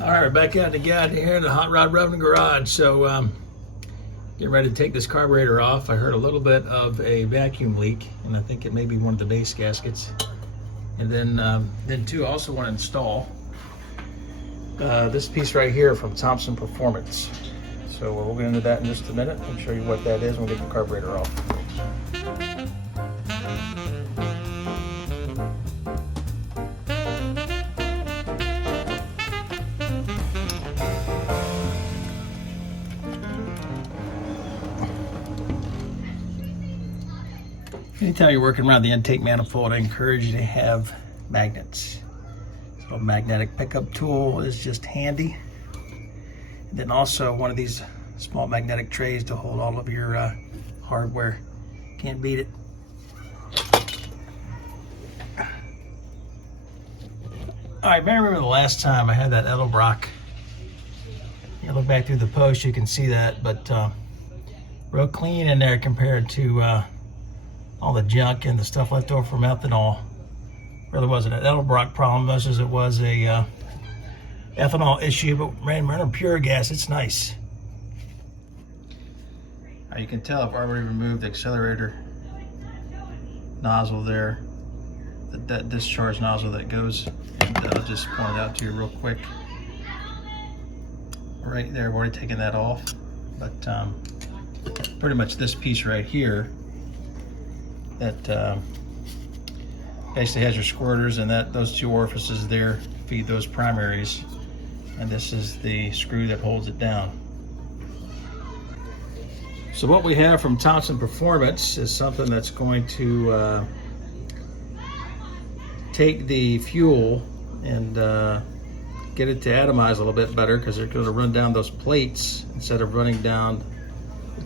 All right, we're back out again here in the Hot Rod Reverend garage. So getting ready to take this carburetor off. I heard a little bit of a vacuum leak, and I think it may be one of the base gaskets. And then too, I also want to install this piece right here from Thompson Performance. So we'll get into that in just a minute and show you what that is when we get the carburetor off. Anytime you're working around the intake manifold, I encourage you to have magnets. So a magnetic pickup tool is just handy. And then also one of these small magnetic trays to hold all of your hardware. Can't beat it. All right, I remember the last time I had that Edelbrock. You look back through the post, you can see that, but real clean in there compared to all the junk and the stuff left over from ethanol. Really wasn't an Edelbrock problem much as it was a ethanol issue, but running pure gas, it's nice. Now you can tell I've already removed the accelerator nozzle there, that discharge nozzle that goes, and I'll just point it out to you real quick. Right there, I've already taken that off, but pretty much this piece right here that basically has your squirters, and those two orifices there feed those primaries, and this is the screw that holds it down. So what we have from Thompson Performance is something that's going to take the fuel and get it to atomize a little bit better, because they're going to run down those plates instead of running down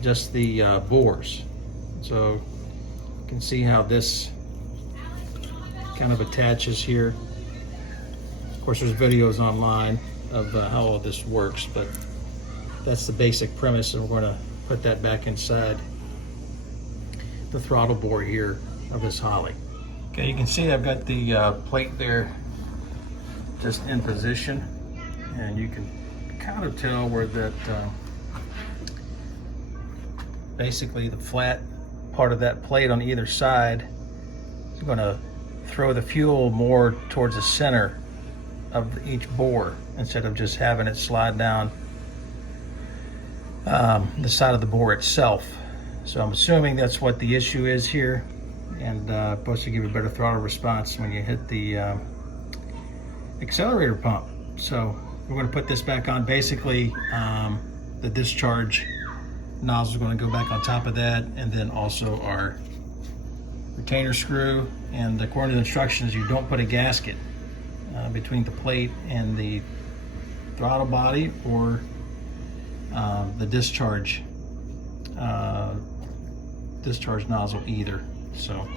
just the bores. So you can see how this kind of attaches here. Of course, there's videos online of how all this works, but that's the basic premise, and we're going to put that back inside the throttle bore here of this Holly. Okay, you can see I've got the plate there just in position, and you can kind of tell where that basically the flat part of that plate on either side is going to throw the fuel more towards the center of each bore instead of just having it slide down the side of the bore itself. So I'm assuming that's what the issue is here, and supposed to give you a better throttle response when you hit the accelerator pump. So we're going to put this back on. Basically the discharge nozzle is going to go back on top of that, and then also our retainer screw, and according to the instructions, you don't put a gasket between the plate and the throttle body or the discharge nozzle either. So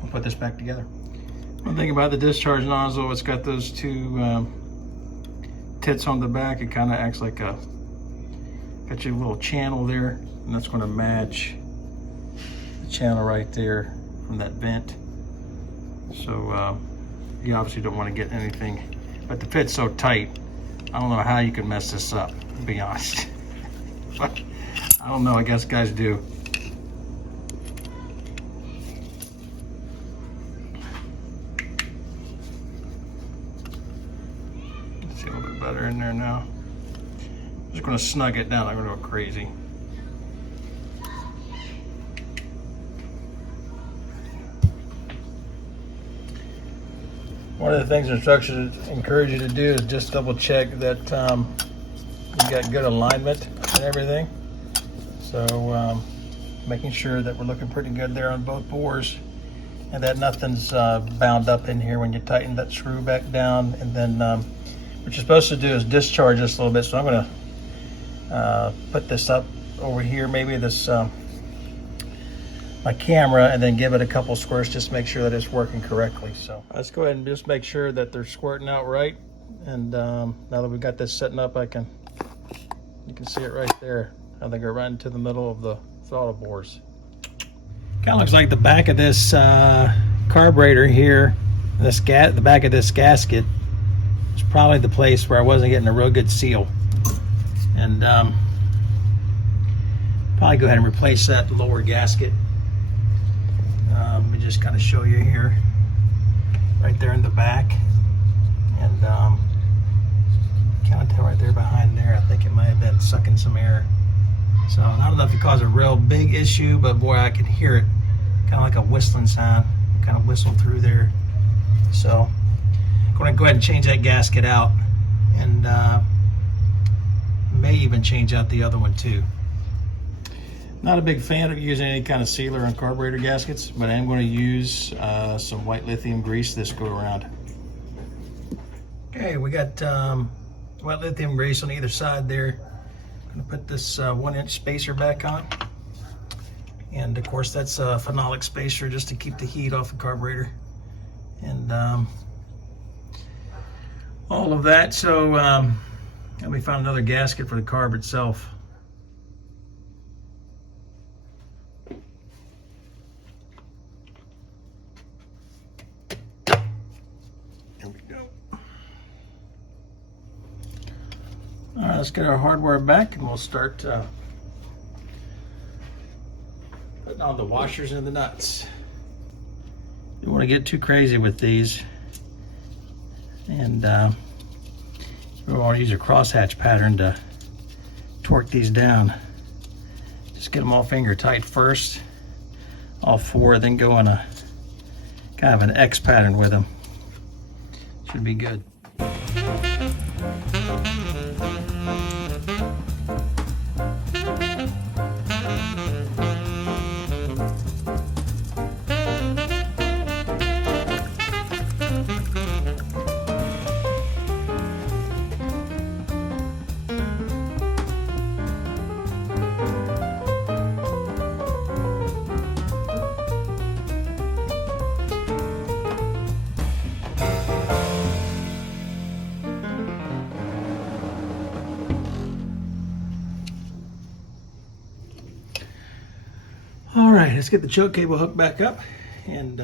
we'll put this back together. One thing about the discharge nozzle, it's got those two tits on the back. It kind of acts like got your little channel there, and that's going to match the channel right there from that vent. So you obviously don't want to get anything, but the fit's so tight, I don't know how you can mess this up, to be honest. But I don't know, I guess guys do. See a little bit better in there now. I'm just going to snug it down. I'm going to go crazy. One of the things the instructions encourage you to do is just double check that you got good alignment and everything. So making sure that we're looking pretty good there on both bores, and that nothing's bound up in here when you tighten that screw back down. And then what you're supposed to do is discharge this a little bit. So I'm going to put this up over here, maybe this my camera, and then give it a couple squirts just to make sure that it's working correctly. So let's go ahead and just make sure that they're squirting out right. And now that we've got this setting up, you can see it right there. I think we're right into the middle of the throttle bores. Kind of looks like the back of this carburetor here, the back of this gasket is probably the place where I wasn't getting a real good seal. And probably go ahead and replace that lower gasket. Let me just kind of show you here, right there in the back, and can't tell right there behind there. I think it might have been sucking some air. So I don't know if it caused a real big issue, but boy, I can hear it, kind of like a whistling sound, kind of whistle through there. So I'm going to go ahead and change that gasket out, and may even change out the other one too. Not a big fan of using any kind of sealer on carburetor gaskets, but I am going to use some white lithium grease this go around. Okay, we got white lithium grease on either side there. I'm going to put this 1-inch spacer back on. And of course that's a phenolic spacer just to keep the heat off the carburetor. And all of that. So let me find another gasket for the carb itself. All right, let's get our hardware back and we'll start putting on the washers and the nuts. You don't want to get too crazy with these, and we want to use a crosshatch pattern to torque these down. Just get them all finger tight first, all four, then go in a kind of an X pattern with them. Should be good. All right, let's get the choke cable hooked back up, and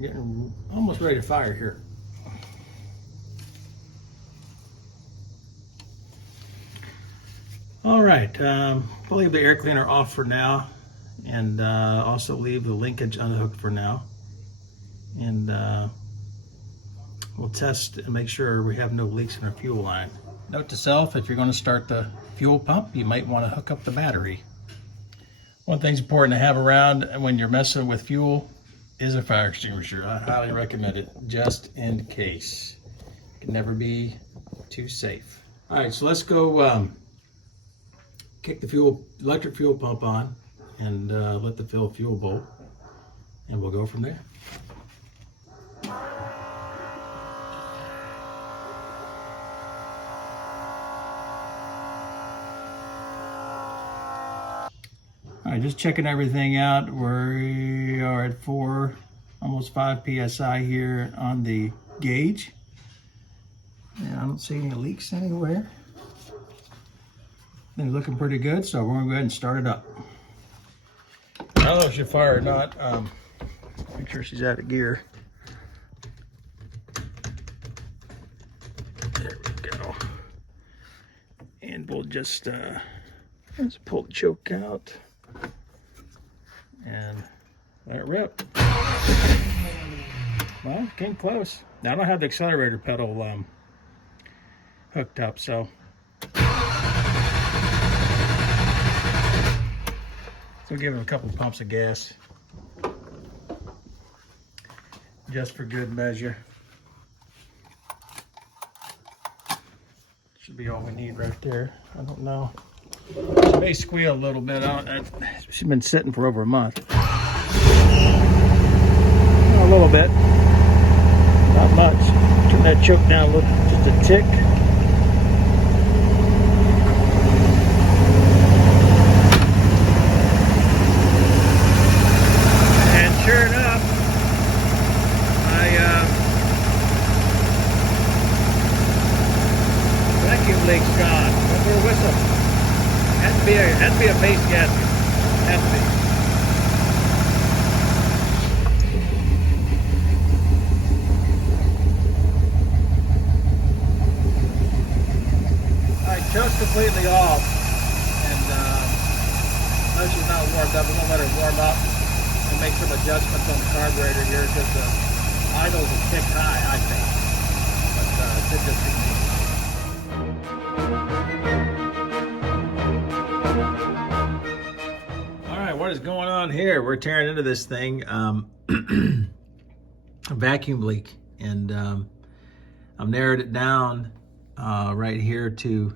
getting almost ready to fire here. All right, we'll leave the air cleaner off for now, and also leave the linkage unhooked for now. And we'll test and make sure we have no leaks in our fuel line. Note to self, if you're going to start the fuel pump, you might want to hook up the battery. One thing's important to have around when you're messing with fuel is a fire extinguisher. I highly recommend it, just in case. It can never be too safe. All right, so let's go kick the electric fuel pump on, and let the fuel bolt, and we'll go from there. All right, just checking everything out. We are at almost 5 PSI here on the gauge. And I don't see any leaks anywhere. Things looking pretty good, so we're gonna go ahead and start it up. I don't know if she'll fire or not. Make sure she's out of gear. There we go. And we'll just let's pull the choke out and let it rip. Well, came close. Now I don't have the accelerator pedal hooked up, so give it a couple of pumps of gas, just for good measure. Should be all we need right there. I don't know. She may squeal a little bit. She's been sitting for over a month. A little bit. Not much. Turn that choke down just a tick. And sure enough, my vacuum leak's gone. One more whistle. Has to be a base gasket. Has to be. completely off, and no, she's not warmed up. We're gonna let her warm up and make some adjustments on the carburetor here because the idles are kicked high, I think. But it could just be me. All right, what is going on here? We're tearing into this thing. A vacuum leak, and I've narrowed it down right here to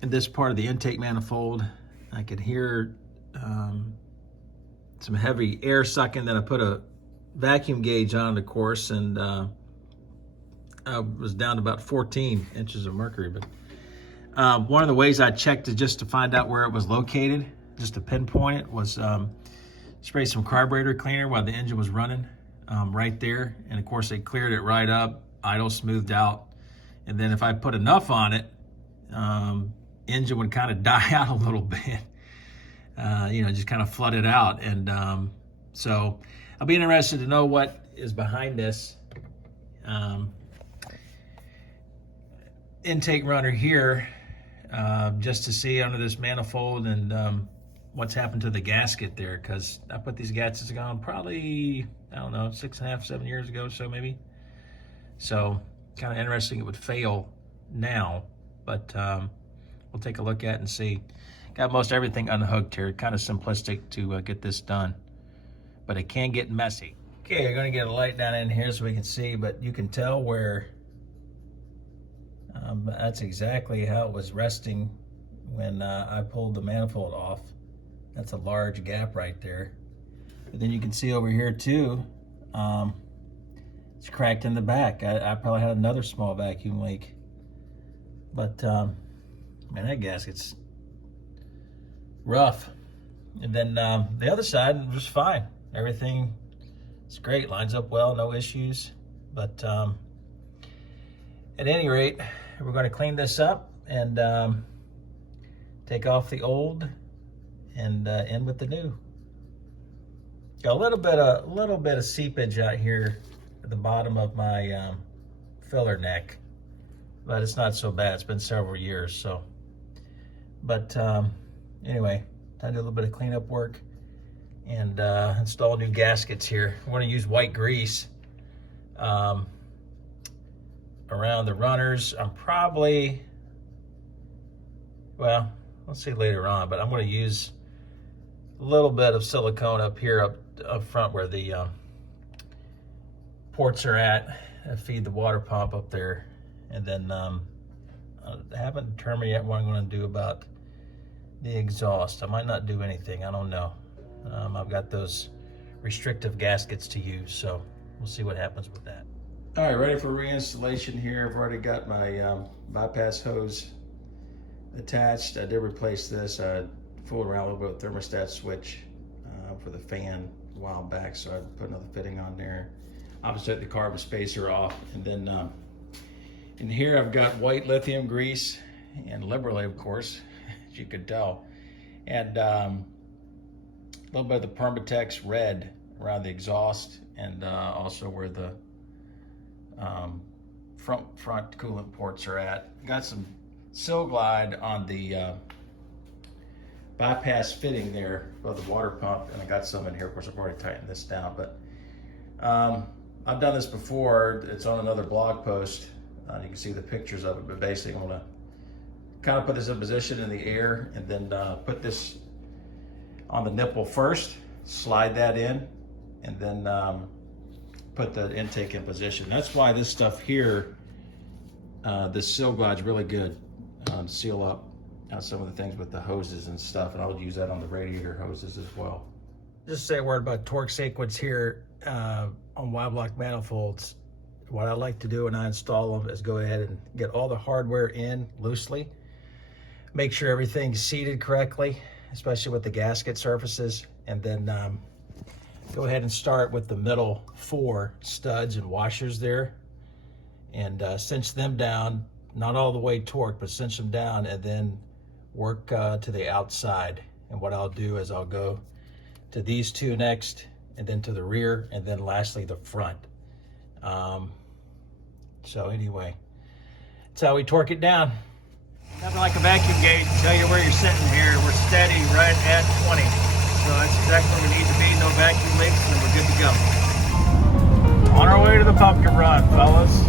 in this part of the intake manifold. I could hear some heavy air sucking. Then I put a vacuum gauge on, of course, and I was down to about 14 inches of mercury. But one of the ways I checked just to find out where it was located, just to pinpoint it, was spray some carburetor cleaner while the engine was running right there. And of course, they cleared it right up, idle smoothed out. And then if I put enough on it, engine would kind of die out a little bit, just kind of flood it out. And so I'll be interested to know what is behind this intake runner here, just to see under this manifold and what's happened to the gasket there, because I put these gaskets on probably, I don't know, 6.5, 7 years ago, so maybe. So kind of interesting it would fail now, but we'll take a look at it and see. Got most everything unhooked here. Kind of simplistic to get this done, but it can get messy. Okay, you're gonna get a light down in here so we can see, but you can tell where that's exactly how it was resting when I pulled the manifold off. That's a large gap right there. But then you can see over here too, it's cracked in the back. I probably had another small vacuum leak. But man, that gasket's rough. And then the other side was fine. Everything is great, lines up well, no issues. But at any rate, we're going to clean this up and take off the old and end with the new. Got a little bit of seepage out here at the bottom of my filler neck, but it's not so bad. It's been several years, so. But anyway, I did a little bit of cleanup work and install new gaskets here. I want to use white grease around the runners. I'm probably, well, let's see later on, but I'm going to use a little bit of silicone up here up front where the ports are at. I feed the water pump up there. And then I haven't determined yet what I'm going to do about the exhaust. I might not do anything, I don't know. I've got those restrictive gaskets to use, so we'll see what happens with that. All right, ready for reinstallation here. I've already got my bypass hose attached. I did replace this. I fooled around a little bit with thermostat switch for the fan a while back, so I put another fitting on there. Obviously the carbon spacer off, and then in here I've got white lithium grease, and liberally of course, as you could tell, and a little bit of the Permatex red around the exhaust, and also where the front coolant ports are at. Got some Sil Glide on the bypass fitting there above the water pump, and I got some in here. Of course, I've already tightened this down, but I've done this before. It's on another blog post. You can see the pictures of it, but basically I'm gonna kind of put this in position in the air, and then put this on the nipple first, slide that in, and then put the intake in position. That's why this stuff here, this Sil Glide's really good to seal up some of the things with the hoses and stuff, and I'll use that on the radiator hoses as well. Just say a word about torque sequence here on Y-block manifolds. What I like to do when I install them is go ahead and get all the hardware in loosely, make sure everything's seated correctly, especially with the gasket surfaces, and then go ahead and start with the middle 4 studs and washers there, and cinch them down, not all the way torqued, but cinch them down, and then work to the outside. And what I'll do is I'll go to these 2 next, and then to the rear, and then lastly the front. So anyway, that's how we torque it down. Nothing like a vacuum gauge to tell you where you're sitting here. We're steady right at 20. So that's exactly where we need to be. No vacuum leaks, and we're good to go. On our way to the pumpkin run, fellas.